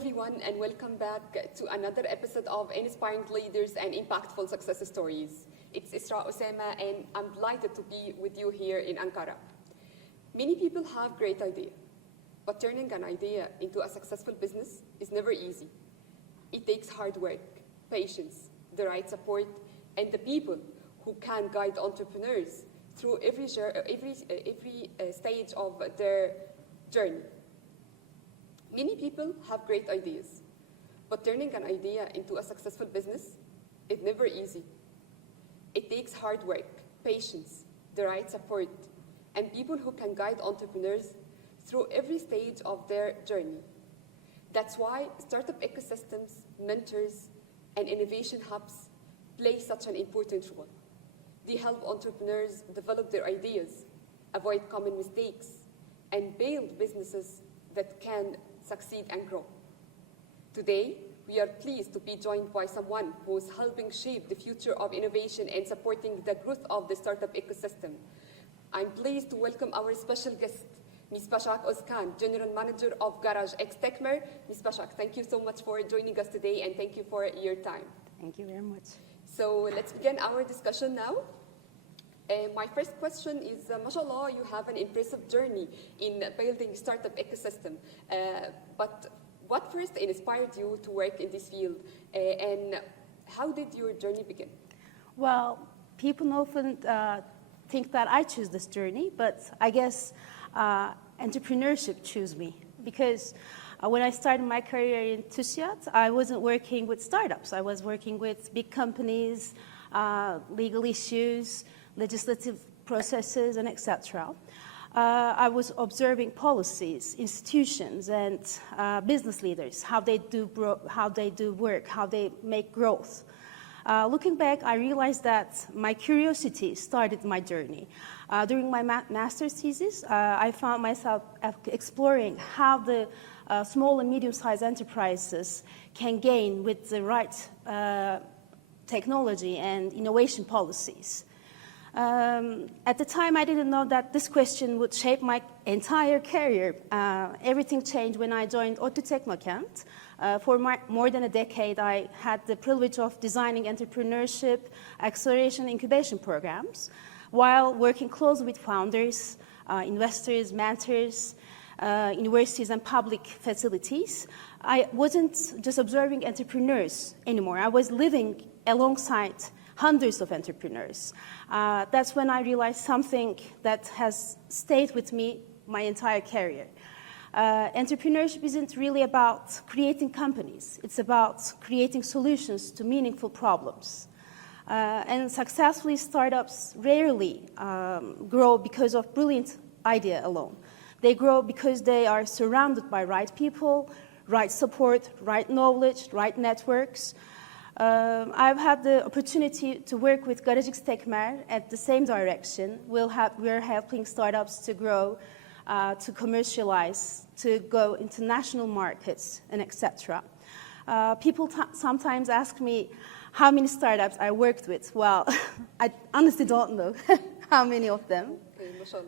everyone, and welcome back to another episode of Inspiring Leaders and Impactful Success Stories. It's Isra Osama, and I'm delighted to be with you here in Ankara. Many people have great ideas, but turning an idea into a successful business is never easy. It takes hard work, patience, the right support, and the people who can guide entrepreneurs through every stage of their journey. Many people have great ideas, but turning an idea into a successful business is never easy. It takes hard work, patience, the right support, and people who can guide entrepreneurs through every stage of their journey. That's why startup ecosystems, mentors, and innovation hubs play such an important role. They help entrepreneurs develop their ideas, avoid common mistakes, and build businesses that can succeed and grow. Today, we are pleased to be joined by someone who is helping shape the future of innovation and supporting the growth of the startup ecosystem. I'm pleased to welcome our special guest, Ms. Başak Özcan, General Manager of Garage Xtech. Ms. Başak, thank you so much for joining us today, and thank you for your time. Thank you very much. So let's begin our discussion now. My first question is, mashallah, you have an impressive journey in building startup ecosystem. But what first inspired you to work in this field, and how did your journey begin? Well, people often think that I choose this journey, but I guess entrepreneurship chose me, because when I started my career in Tusyat, I wasn't working with startups. I was working with big companies, legal issues, legislative processes, and etc. I was observing policies, institutions, and business leaders, how they do work, how they make growth. Looking back, I realized that my curiosity started my journey. During my master's thesis, I found myself exploring how the small and medium-sized enterprises can gain with the right technology and innovation policies. At the time, I didn't know that this question would shape my entire career. Everything changed when I joined ODTÜ Teknokent. For more than a decade, I had the privilege of designing entrepreneurship, acceleration, incubation programs, while working closely with founders, investors, mentors, universities, and public facilities. I wasn't just observing entrepreneurs anymore. I was living alongside hundreds of entrepreneurs. That's when I realized something that has stayed with me my entire career. Entrepreneurship isn't really about creating companies. It's about creating solutions to meaningful problems. And successfully, startups rarely grow because of brilliant idea alone. They grow because they are surrounded by right people, right support, right knowledge, right networks. I've had the opportunity to work with Garage Xtech at the same direction. We're helping startups to grow, to commercialize, to go into national markets, and etc. People sometimes ask me how many startups I worked with. Well, I honestly don't know how many of them. Okay, mashallah.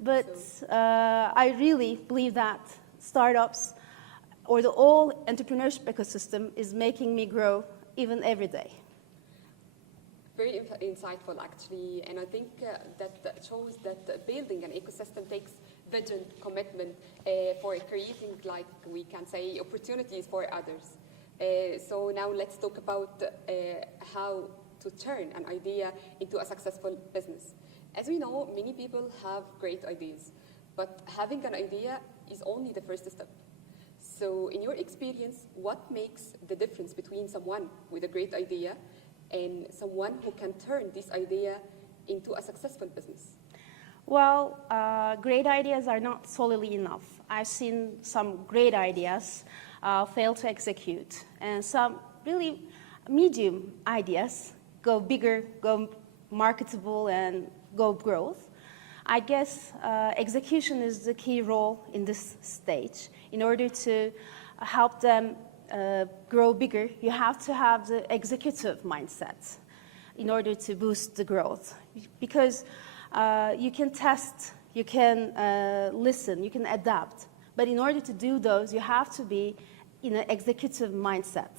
But I really believe that startups, or the whole entrepreneurship ecosystem, is making me grow even every day. Very insightful, actually, and I think that shows that building an ecosystem takes vision, commitment for creating, like we can say, opportunities for others. So now let's talk about how to turn an idea into a successful business. As we know, many people have great ideas, but having an idea is only the first step. So in your experience, what makes the difference between someone with a great idea and someone who can turn this idea into a successful business? Well, great ideas are not solely enough. I've seen some great ideas fail to execute, and some really medium ideas go bigger, go marketable, and go growth. I guess execution is the key role in this stage. In order to help them grow bigger, you have to have the executive mindset in order to boost the growth. Because you can test, you can listen, you can adapt. But in order to do those, you have to be in an executive mindset.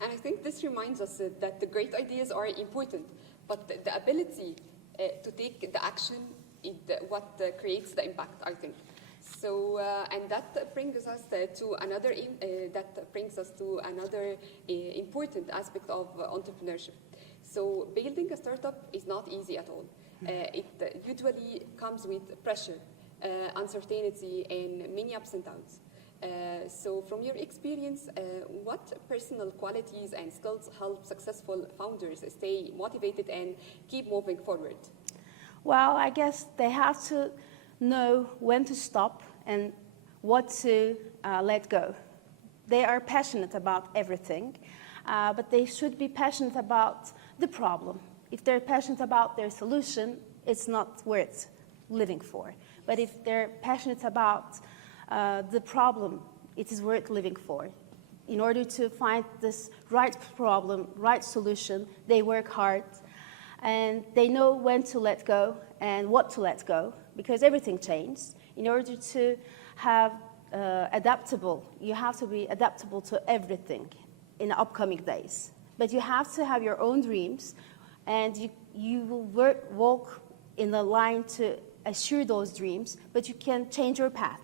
And I think this reminds us that the great ideas are important, but the ability to take the action is what creates the impact, I think. So, and that brings us to another important aspect of entrepreneurship. So, building a startup is not easy at all. It usually comes with pressure, uncertainty, and many ups and downs. So, from your experience, what personal qualities and skills help successful founders stay motivated and keep moving forward? Well, I guess they have to know when to stop and what to let go. They are passionate about everything, but they should be passionate about the problem. If they're passionate about their solution, it's not worth living for. But if they're passionate about the problem, it is worth living for. In order to find this right problem, right solution, they work hard and they know when to let go and what to let go, because everything changes. In order to have adaptable, you have to be adaptable to everything in the upcoming days. But you have to have your own dreams, and you will walk in the line to assure those dreams, but you can change your path.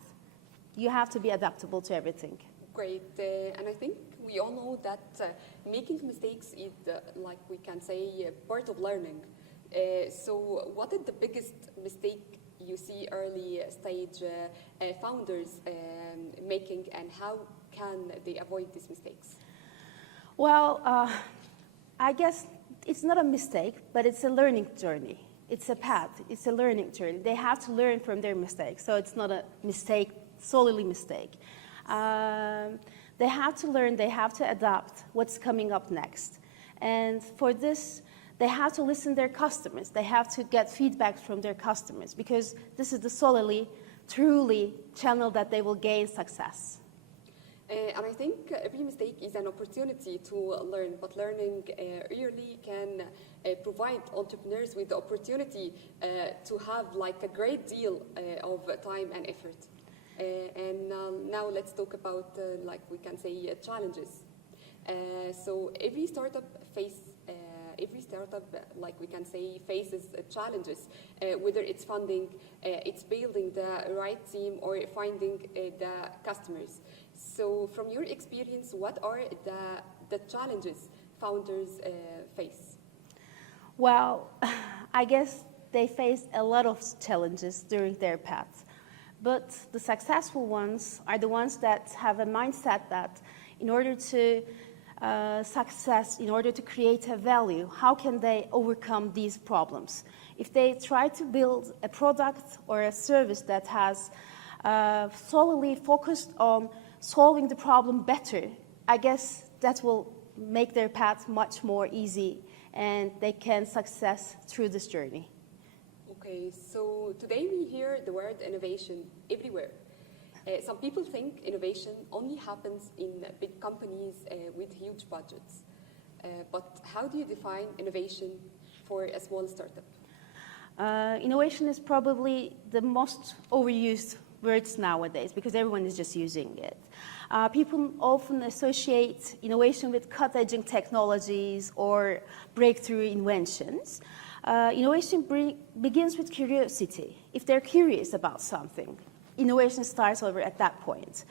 You have to be adaptable to everything. Great, and I think we all know that making mistakes is, like we can say, part of learning. So what is the biggest mistake you see early stage founders making, and how can they avoid these mistakes? Well, I guess it's not a mistake, but it's a learning journey. It's a path. It's a learning journey. They have to learn from their mistakes, so it's not a mistake, solely mistake. They have to learn, they have to adapt what's coming up next. And for this, they have to listen to their customers. They have to get feedback from their customers, because this is the solely, truly channel that they will gain success. And I think every mistake is an opportunity to learn, but learning early can provide entrepreneurs with the opportunity to have like a great deal of time and effort. And now let's talk about, like we can say, challenges. So every startup, like we can say, faces challenges, whether it's funding, it's building the right team, or finding the customers. So from your experience, what are the challenges founders face? Well, I guess they face a lot of challenges during their path. But the successful ones are the ones that have a mindset that in order to success, in order to create a value, how can they overcome these problems? If they try to build a product or a service that has solely focused on solving the problem better, I guess that will make their path much more easy, and they can success through this journey. Okay, so today we hear the word innovation everywhere. Some people think innovation only happens in big companies with huge budgets. But how do you define innovation for a small startup? Innovation is probably the most overused words nowadays, because everyone is just using it. People often associate innovation with cutting-edge technologies or breakthrough inventions. Innovation begins with curiosity. If they're curious about something, innovation starts over at that point.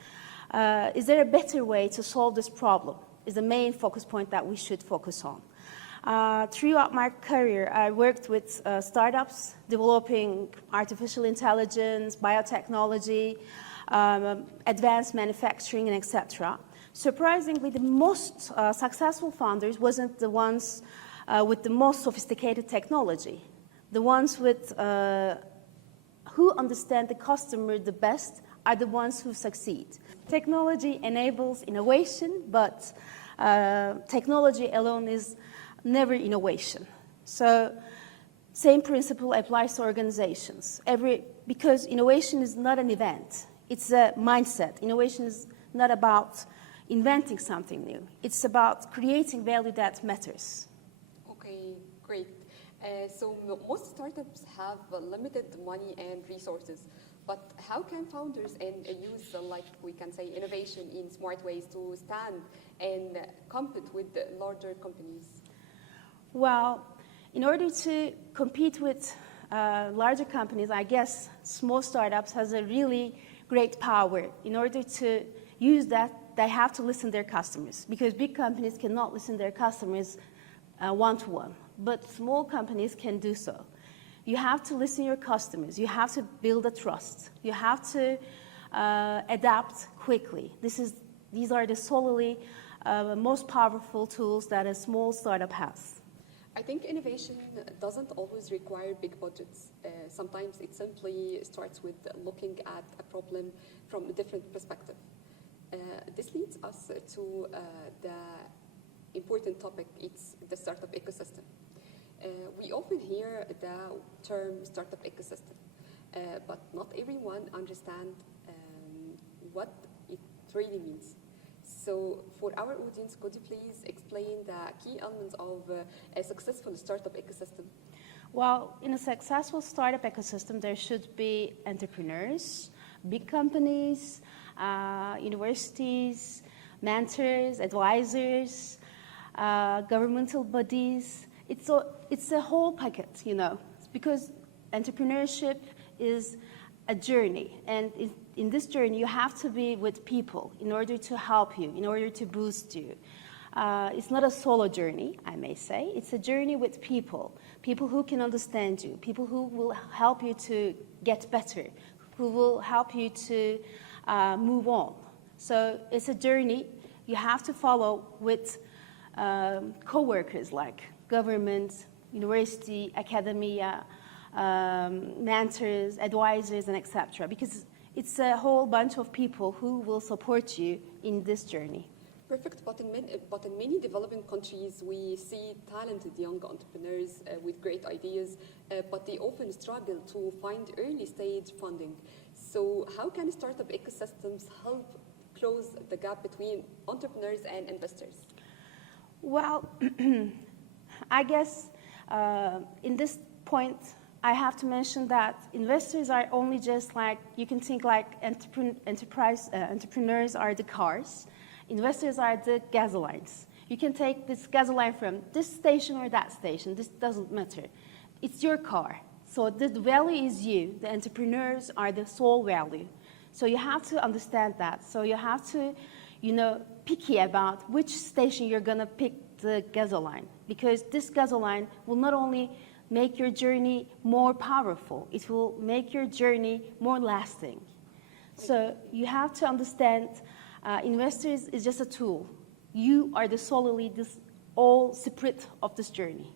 Is there a better way to solve this problem? Is the main focus point that we should focus on. Throughout my career, I worked with startups developing artificial intelligence, biotechnology, advanced manufacturing, and etc. Surprisingly, the most successful founders wasn't the ones with the most sophisticated technology. The ones with who understand the customer the best are the ones who succeed. Technology enables innovation, but technology alone is never innovation. So same principle applies to organizations. Because innovation is not an event, it's a mindset. Innovation is not about inventing something new. It's about creating value that matters. Okay, great. So most startups have limited money and resources. But how can founders and use, like we can say, innovation in smart ways to stand and compete with the larger companies? Well, in order to compete with larger companies, I guess small startups has a really great power. In order to use that, they have to listen to their customers, because big companies cannot listen to their customers one-to-one, but small companies can do so. You have to listen to your customers. You have to build a trust. You have to adapt quickly. These are the solely most powerful tools that a small startup has. I think innovation doesn't always require big budgets. Sometimes it simply starts with looking at a problem from a different perspective. This leads us to the important topic, it's the startup ecosystem. We often hear the term startup ecosystem, but not everyone understands what it really means. So for our audience, could you please explain the key elements of a successful startup ecosystem? Well, in a successful startup ecosystem, there should be entrepreneurs, big companies, universities, mentors, advisors, governmental bodies. It's a whole packet, you know, because entrepreneurship is a journey, and in this journey, you have to be with people in order to help you, in order to boost you. It's not a solo journey, I may say. It's a journey with people who can understand you, people who will help you to get better, who will help you to move on. So it's a journey you have to follow with co-workers like government, university, academia, mentors, advisors, and etc. Because it's a whole bunch of people who will support you in this journey. Perfect, but in many developing countries, we see talented young entrepreneurs with great ideas, but they often struggle to find early stage funding. So how can startup ecosystems help close the gap between entrepreneurs and investors? Well, I guess in this point, I have to mention that investors are only just like, you can think like entrepreneurs are the cars. Investors are the gasolines. You can take this gasoline from this station or that station. This doesn't matter. It's your car. So the value is you. The entrepreneurs are the sole value. So you have to understand that. So you have to, picky about which station you're going to pick the gasoline. Because this gasoline will not only make your journey more powerful, it will make your journey more lasting. So you have to understand investors is just a tool. You are the solely all spirit of this journey.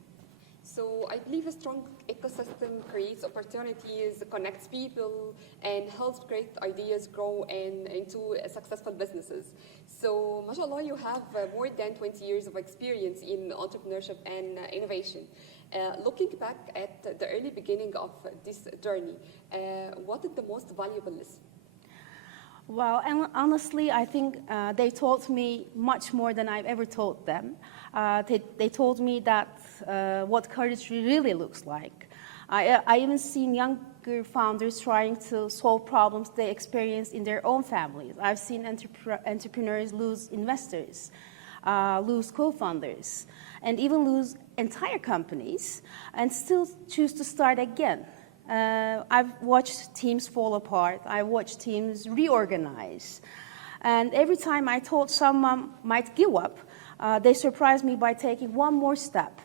So I believe a strong ecosystem creates opportunities, connects people, and helps great ideas grow into successful businesses. So, mashallah, you have more than 20 years of experience in entrepreneurship and innovation. Looking back at the early beginning of this journey, what is the most valuable lesson? Well, and honestly, I think they taught me much more than I've ever taught them. They told me that what courage really looks like. I even seen younger founders trying to solve problems they experienced in their own families. I've seen entrepreneurs lose investors, lose co-founders, and even lose entire companies, and still choose to start again. I've watched teams fall apart. I've watched teams reorganize. And every time I thought someone might give up, they surprised me by taking one more step.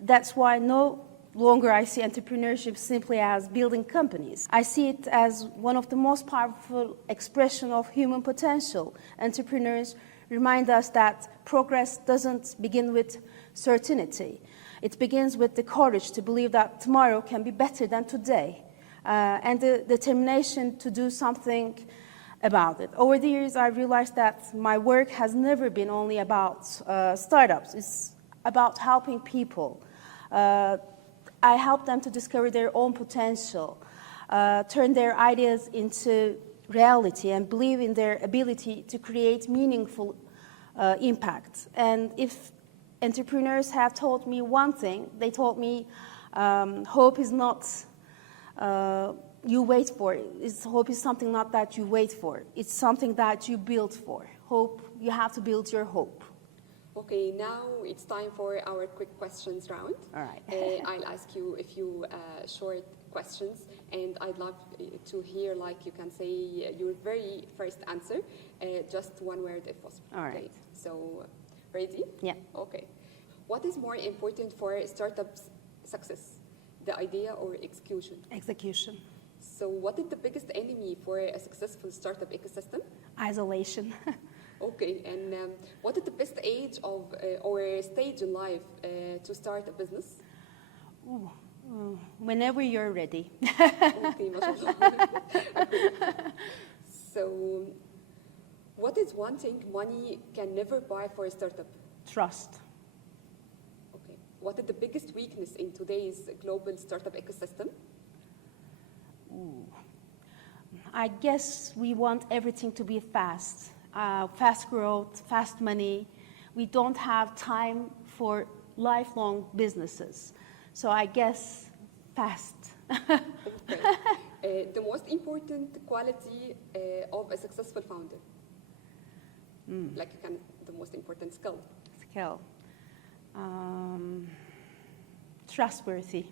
That's why no longer I see entrepreneurship simply as building companies. I see it as one of the most powerful expressions of human potential. Entrepreneurs remind us that progress doesn't begin with certainty. It begins with the courage to believe that tomorrow can be better than today, and the determination to do something about it. Over the years, I realized that my work has never been only about startups. It's about helping people. I help them to discover their own potential, turn their ideas into reality, and believe in their ability to create meaningful impact. And if entrepreneurs have told me one thing, they told me hope is not you wait for. Hope is something not that you wait for. It's something that you build for. Hope, you have to build your hope. Okay, now it's time for our quick questions round. All right. I'll ask you a few short questions, and I'd love to hear, like, you can say your very first answer, just one word if possible. All right. Okay, so, ready? Yeah. Okay. What is more important for a startup's success, the idea or execution? Execution. So what is the biggest enemy for a successful startup ecosystem? Isolation. Okay, and what is the best age of or stage in life to start a business? Ooh, whenever you're ready. Okay, mashallah. Okay. So, what is one thing money can never buy for a startup? Trust. Okay. What is the biggest weakness in today's global startup ecosystem? Ooh. I guess we want everything to be fast. Fast growth, fast money. We don't have time for lifelong businesses. So I guess fast. Okay. The most important quality of a successful founder? Like the most important skill? Skill. Trustworthy.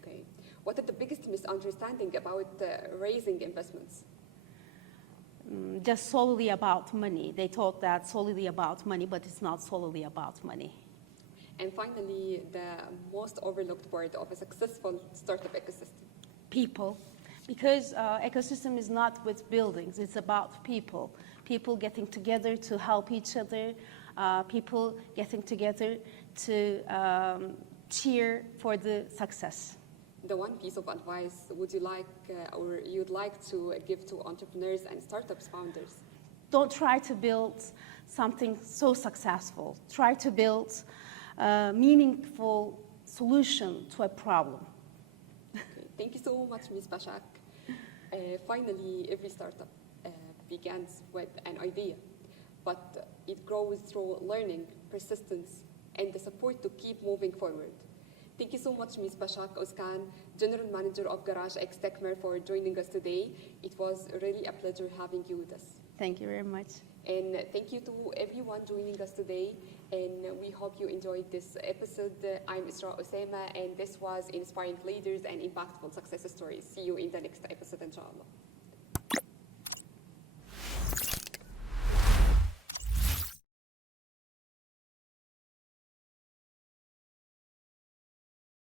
Okay. What is the biggest misunderstanding about raising investments? Just solely about money. They thought that solely about money, but it's not solely about money. And finally, the most overlooked part of a successful startup ecosystem? People. Because ecosystem is not with buildings, it's about people. People getting together to help each other, people getting together to cheer for the success. The one piece of advice would you like or you'd like to give to entrepreneurs and startups founders? Don't try to build something so successful. Try to build a meaningful solution to a problem. Okay. Thank you so much, Ms. Başak. Finally, every startup begins with an idea, but it grows through learning, persistence, and the support to keep moving forward. Thank you so much, Ms. Başak Özcan, General Manager of Garage Xtech, for joining us today. It was really a pleasure having you with us. Thank you very much. And thank you to everyone joining us today. And we hope you enjoyed this episode. I'm Isra Osama, and this was Inspiring Leaders and Impactful Success Stories. See you in the next episode, inshallah.